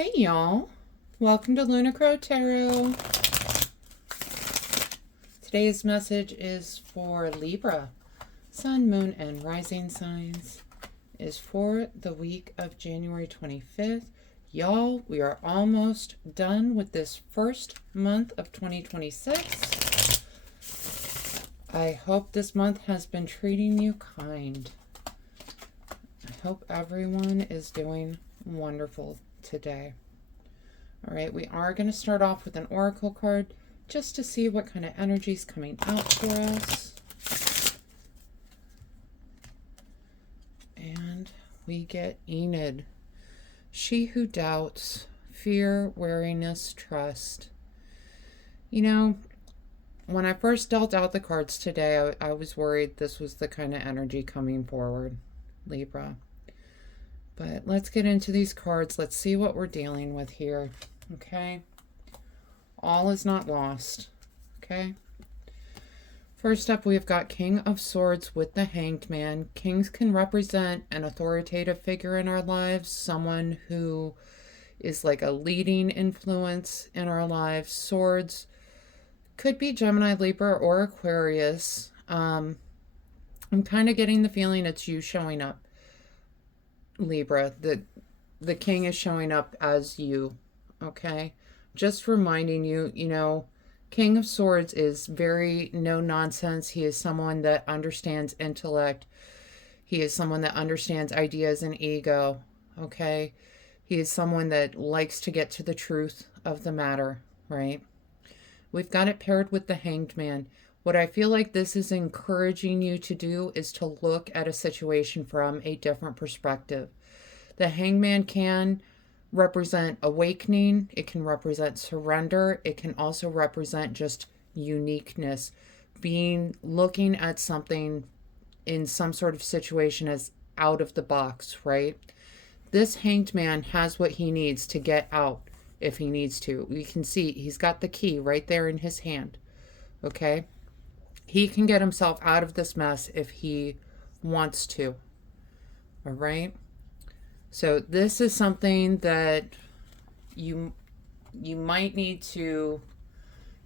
Hey y'all, welcome to Lunar Tarot. Today's message is for Libra. Sun, Moon, and Rising signs is for the week of January 25th. Y'all, we are almost done with this first month of 2026. I hope this month has been treating you kind. I hope everyone is doing wonderful today. All right, we are going to start off with an oracle card just to see what kind of energy is coming out for us. And we get Enid. She who doubts, fear, wariness, trust. You know, when I first dealt out the cards today, I was worried this was the kind of energy coming forward, Libra. But let's get into these cards. Let's see what we're dealing with here. Okay. All is not lost. Okay. First up, we've got King of Swords with the Hanged Man. Kings can represent an authoritative figure in our lives, someone who is like a leading influence in our lives. Swords could be Gemini, Libra, or Aquarius. I'm kind of getting the feeling it's you showing up, Libra. The king is showing up as you. Okay, just reminding you, you know, King of Swords is very no nonsense. He is someone that understands intellect. He is someone that understands ideas and ego. Okay, he is someone that likes to get to the truth of the matter, right? We've got it paired with the Hanged Man. What I feel like this is encouraging you to do is to look at a situation from a different perspective. The Hangman can represent awakening. It can represent surrender. It can also represent just uniqueness. Looking at something in some sort of situation as out of the box, right? This Hanged Man has what he needs to get out if he needs to. We can see he's got the key right there in his hand. Okay? He can get himself out of this mess if he wants to. All right? So this is something that you might need to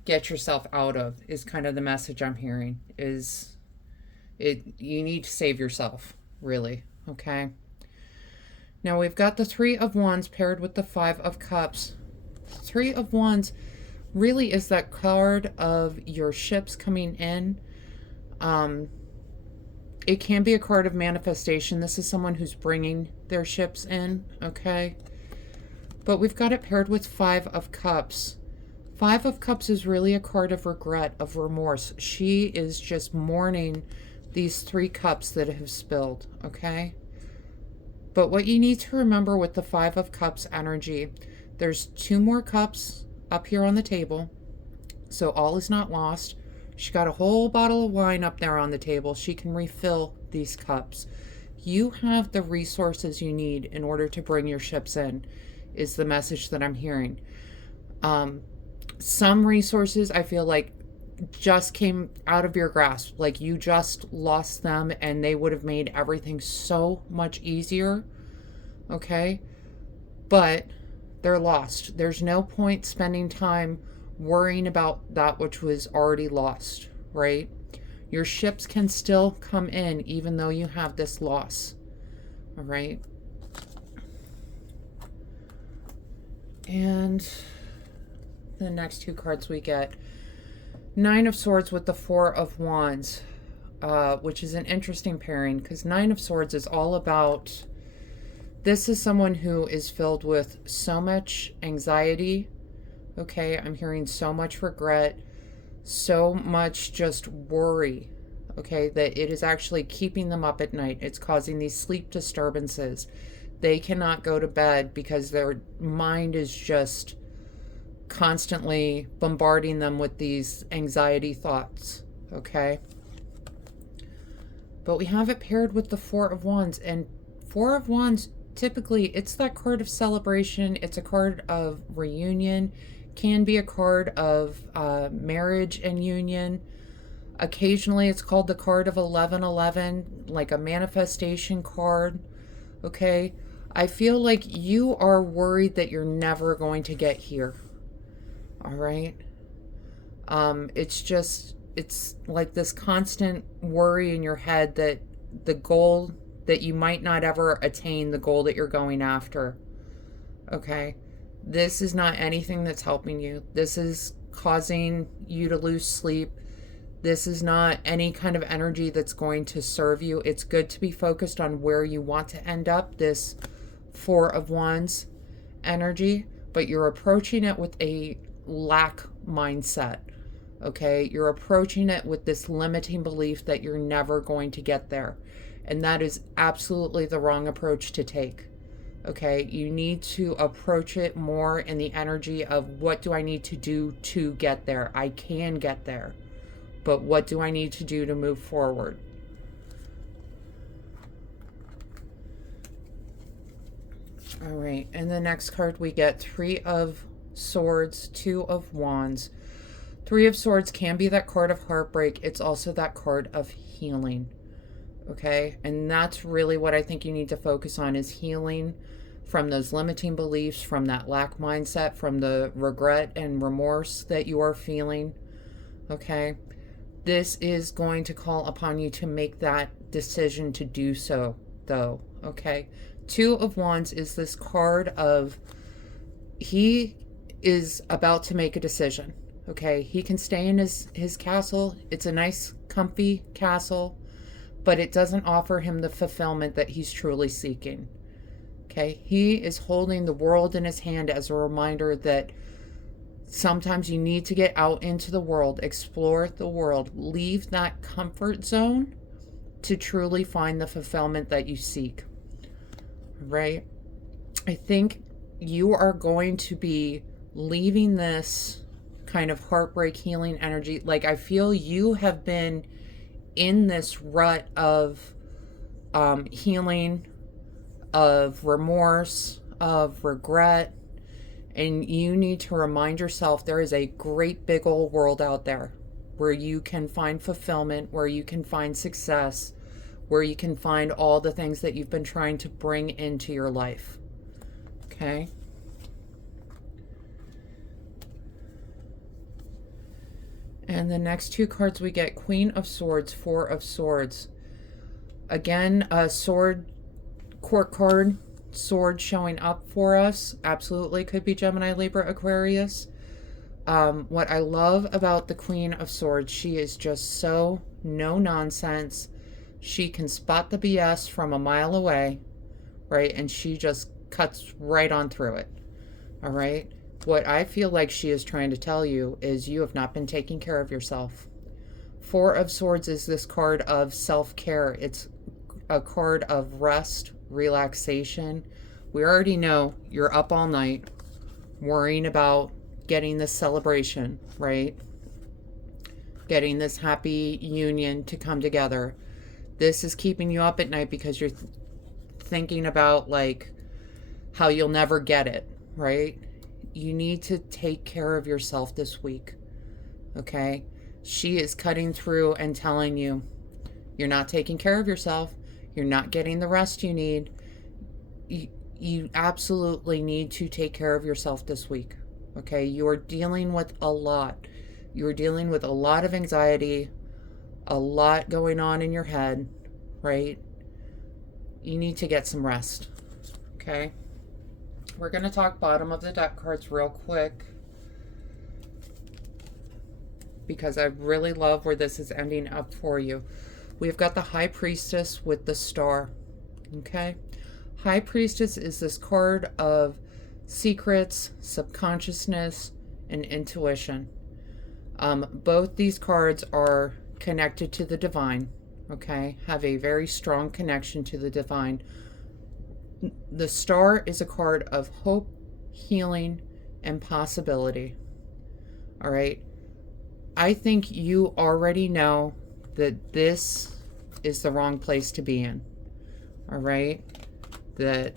get yourself out of, is kind of the message I'm hearing. You need to save yourself, really. Okay? Now we've got the Three of Wands paired with the Five of Cups. Three of Wands really is that card of your ships coming in. It can be a card of manifestation. This is someone who's bringing their ships in, okay? But we've got it paired with Five of Cups. Five of Cups is really a card of regret, of remorse. She is just mourning these three cups that have spilled, okay? But what you need to remember with the Five of Cups energy, there's two more cups up here on the table, so all is not lost. She got a whole bottle of wine up there on the table. She can refill these cups. You have the resources you need in order to bring your ships in, is the message that I'm hearing. Some resources I feel like just came out of your grasp. Like you just lost them and they would have made everything so much easier. Okay? But they're lost. There's no point spending time worrying about that which was already lost, right? Your ships can still come in even though you have this loss. All right? And the next two cards we get, Nine of Swords with the Four of Wands, which is an interesting pairing because Nine of Swords is all about, this is someone who is filled with so much anxiety. Okay, I'm hearing so much regret, so much just worry, okay, that it is actually keeping them up at night. It's causing these sleep disturbances. They cannot go to bed because their mind is just constantly bombarding them with these anxiety thoughts, okay? But we have it paired with the Four of Wands, and Four of Wands, typically, it's that card of celebration. It's a card of reunion. Can be a card of marriage and union. Occasionally it's called the card of 1111, like a manifestation card. Okay, I feel like you are worried that you're never going to get here. All right. It's like this constant worry in your head that the goal, that you might not ever attain the goal that you're going after. Okay. This is not anything that's helping you. This is causing you to lose sleep. This is not any kind of energy that's going to serve you. It's good to be focused on where you want to end up, this Four of Wands energy, but you're approaching it with a lack mindset. Okay, you're approaching it with this limiting belief that you're never going to get there. And that is absolutely the wrong approach to take. Okay, you need to approach it more in the energy of, what do I need to do to get there? I can get there, but what do I need to do to move forward? All right, and the next card we get Three of Swords, Two of Wands. Three of Swords can be that card of heartbreak. It's also that card of healing. Okay, and that's really what I think you need to focus on, is healing from those limiting beliefs, from that lack mindset, from the regret and remorse that you are feeling. Okay, this is going to call upon you to make that decision to do so, though. Okay, Two of Wands is this card of, he is about to make a decision. Okay, he can stay in his castle. It's a nice, comfy castle, but it doesn't offer him the fulfillment that he's truly seeking. Okay, he is holding the world in his hand as a reminder that sometimes you need to get out into the world, explore the world, leave that comfort zone to truly find the fulfillment that you seek. Right? I think you are going to be leaving this kind of heartbreak healing energy. Like, I feel you have been in this rut of healing, of remorse, of regret, and you need to remind yourself there is a great big old world out there where you can find fulfillment, where you can find success, where you can find all the things that you've been trying to bring into your life. Okay? And the next two cards we get, Queen of Swords, Four of Swords. Again, a sword court card, sword showing up for us. Absolutely could be Gemini, Libra, Aquarius. What I love about the Queen of Swords, she is just so no nonsense. She can spot the BS from a mile away, right? And she just cuts right on through it. All right? What I feel like she is trying to tell you is you have not been taking care of yourself. Four of Swords is this card of self-care. It's a card of rest, relaxation. We already know you're up all night worrying about getting this celebration, right? Getting this happy union to come together. This is keeping you up at night because you're thinking about, like, how you'll never get it, right? You need to take care of yourself this week, okay? She is cutting through and telling you, you're not taking care of yourself. You're not getting the rest you need. You absolutely need to take care of yourself this week, okay? You're dealing with a lot. You're dealing with a lot of anxiety, a lot going on in your head, right? You need to get some rest, okay? We're going to talk bottom of the deck cards real quick because I really love where this is ending up for you. We've got the High Priestess with the Star, okay? High Priestess is this card of secrets, subconsciousness, and intuition. Both these cards are connected to the divine, okay? Have a very strong connection to the divine. The Star is a card of hope, healing, and possibility. All right? I think you already know that this is the wrong place to be in. All right? That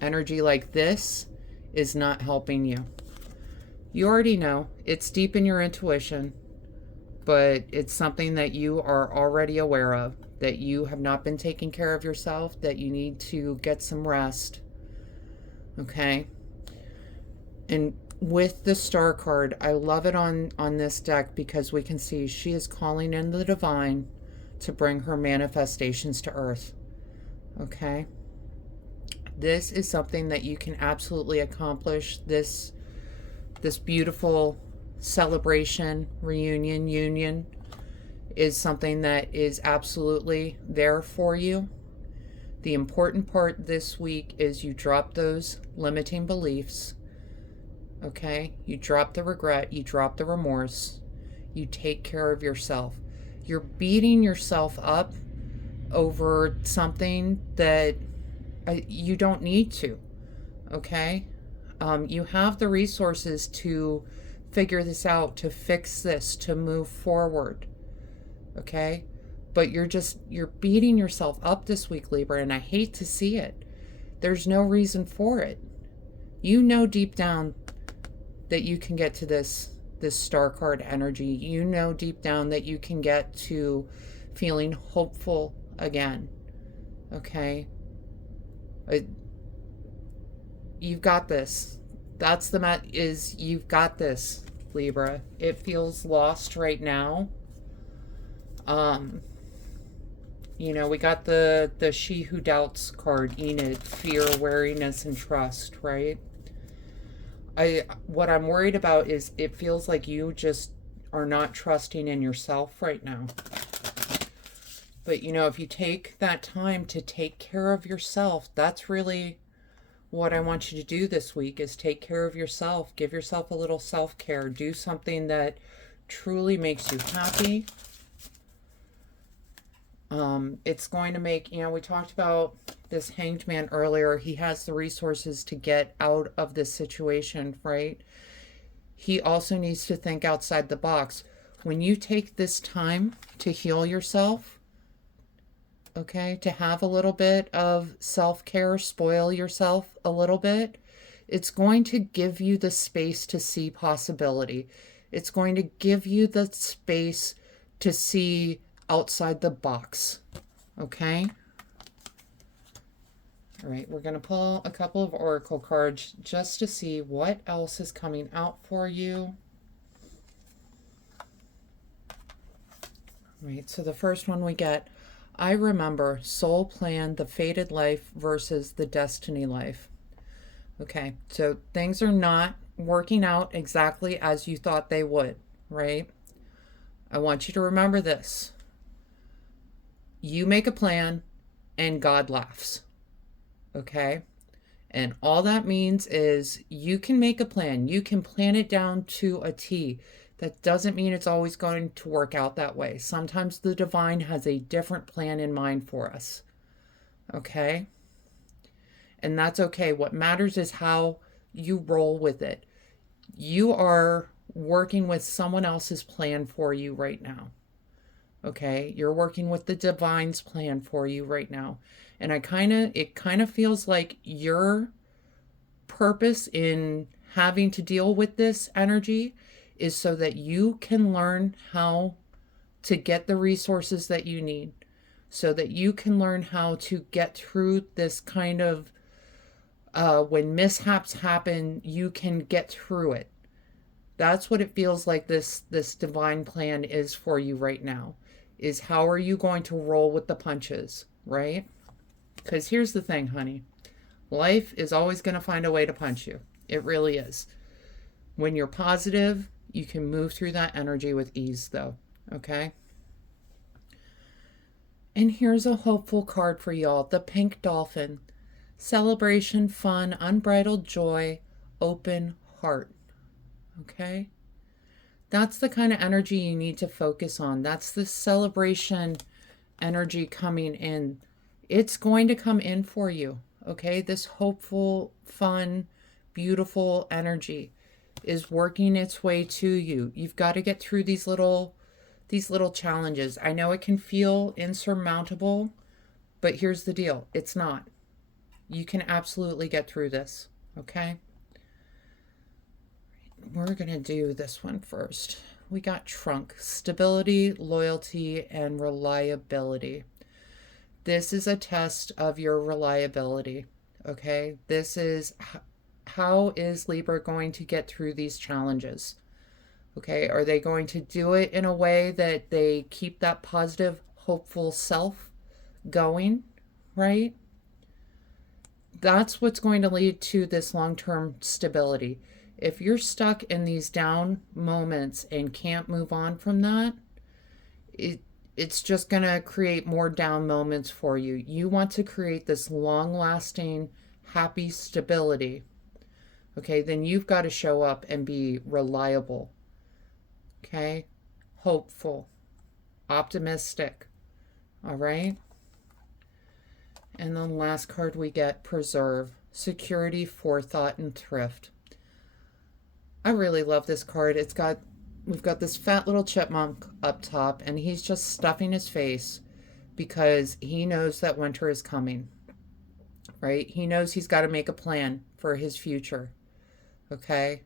energy like this is not helping you. You already know. It's deep in your intuition, but it's something that you are already aware of. That you have not been taking care of yourself, that you need to get some rest, Okay? And with the star card, I love it on this deck because we can see she is calling in the divine to bring her manifestations to earth. Okay? This is something that you can absolutely accomplish. This beautiful celebration, reunion, union is something that is absolutely there for you. The important part this week is you drop those limiting beliefs. Okay? You drop the regret, you drop the remorse, you take care of yourself. You're beating yourself up over something that you don't need to. Okay? You have the resources to figure this out, to fix this, to move forward. Okay? But you're beating yourself up this week, Libra, and I hate to see it. There's no reason for it. You know deep down that you can get to this star card energy. You know deep down that you can get to feeling hopeful again. Okay? You've got this. That's you've got this, Libra. It feels lost right now. We got the She Who Doubts card, Enid, fear, wariness, and trust, right? What I'm worried about is it feels like you just are not trusting in yourself right now. But, if you take that time to take care of yourself, that's really what I want you to do this week, is take care of yourself. Give yourself a little self-care. Do something that truly makes you happy. It's going to make, we talked about this Hanged Man earlier. He has the resources to get out of this situation, right? He also needs to think outside the box. When you take this time to heal yourself, okay, to have a little bit of self-care, spoil yourself a little bit, it's going to give you the space to see possibility. It's going to give you the space to see outside the box. Okay? All right, we're going to pull a couple of oracle cards just to see what else is coming out for you. All right, so the first one we get, I remember, soul plan, the fated life versus the destiny life. Okay, so things are not working out exactly as you thought they would, right? I want you to remember this. You make a plan and God laughs. Okay? And all that means is you can make a plan. You can plan it down to a T. That doesn't mean it's always going to work out that way. Sometimes the divine has a different plan in mind for us. Okay? And that's okay. What matters is how you roll with it. You are working with someone else's plan for you right now. Okay? You're working with the divine's plan for you right now. And it kind of feels like your purpose in having to deal with this energy is so that you can learn how to get the resources that you need, so that you can learn how to get through this kind of, when mishaps happen, you can get through it. That's what it feels like this divine plan is for you right now, is how are you going to roll with the punches, right? Because here's the thing, honey. Life is always going to find a way to punch you. It really is. When you're positive, you can move through that energy with ease, though. Okay? And here's a hopeful card for y'all. The Pink Dolphin. Celebration, fun, unbridled joy, open heart. Okay? That's the kind of energy you need to focus on. That's the celebration energy coming in. It's going to come in for you. Okay? This hopeful, fun, beautiful energy is working its way to you. You've got to get through these little challenges. I know it can feel insurmountable, but here's the deal. It's not. You can absolutely get through this. Okay? We're going to do this one first. We got Trunk. Stability, loyalty, and reliability. This is a test of your reliability. Okay, this is how is Libra going to get through these challenges? Okay, are they going to do it in a way that they keep that positive, hopeful self going, right? That's what's going to lead to this long-term stability. If you're stuck in these down moments and can't move on from that, it's just going to create more down moments for you. You want to create this long-lasting, happy stability. Okay, then you've got to show up and be reliable. Okay, hopeful, optimistic. All right. And then the last card we get, preserve, security, forethought, and thrift. I really love this card. We've got this fat little chipmunk up top, and he's just stuffing his face because he knows that winter is coming, right? He knows he's got to make a plan for his future, okay?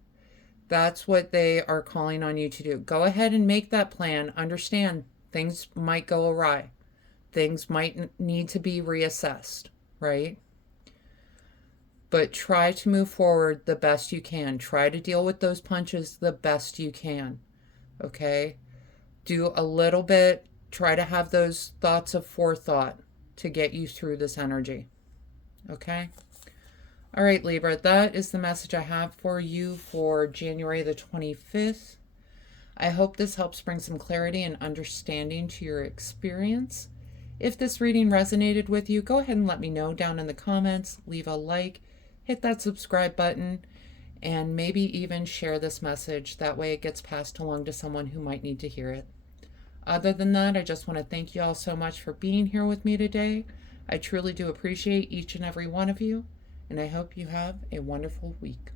That's what they are calling on you to do. Go ahead and make that plan. Understand things might go awry. Things might need to be reassessed, right? But try to move forward the best you can. Try to deal with those punches the best you can, okay? Do a little bit. Try to have those thoughts of forethought to get you through this energy, okay? All right, Libra, that is the message I have for you for January the 25th. I hope this helps bring some clarity and understanding to your experience. If this reading resonated with you, go ahead and let me know down in the comments. Leave a like, hit that subscribe button, and maybe even share this message. That way it gets passed along to someone who might need to hear it. Other than that, I just want to thank you all so much for being here with me today. I truly do appreciate each and every one of you, and I hope you have a wonderful week.